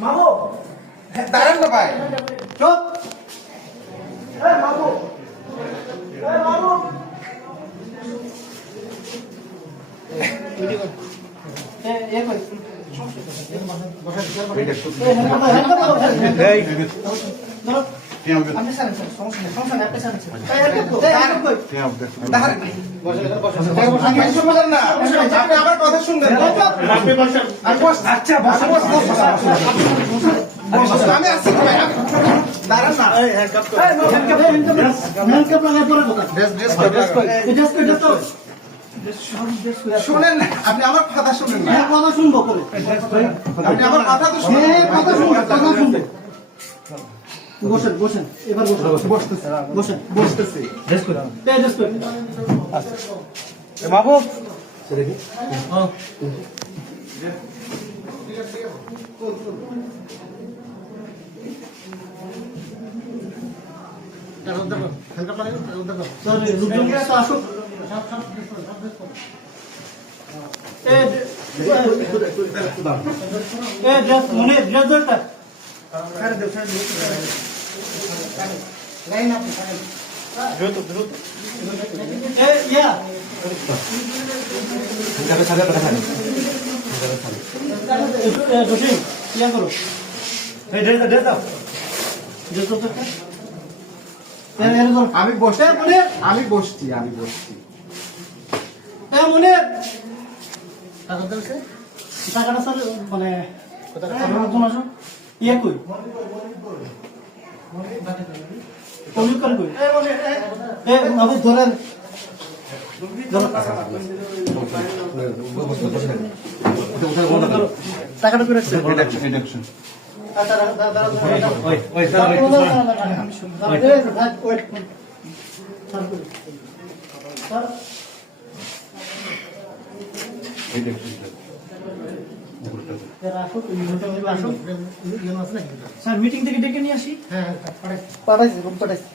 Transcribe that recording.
মামু দাঁড়ান না ভাই, চুপ। মামু মামু আমার কথা শুনবেন। আমি আসছি দাঁড়ান না, শুনেন না আপনি আমার কথা শুনেন না। কথা শুনবো করে আপনি আমার কথা তো শুনেন। কথা শুনবে। বসেন বসেন, এবার বসেন বসতেছি। মাহবুব আমি বসছি। মনে টাকাটা স্যার মানে ইয়ে কই কমিউনিকেট কই আমি ধরেন টাকাটা করে রাখছে স্যার মিটিং থেকে ডেকে নিয়ে আসি। হ্যাঁ পাঠাইছি।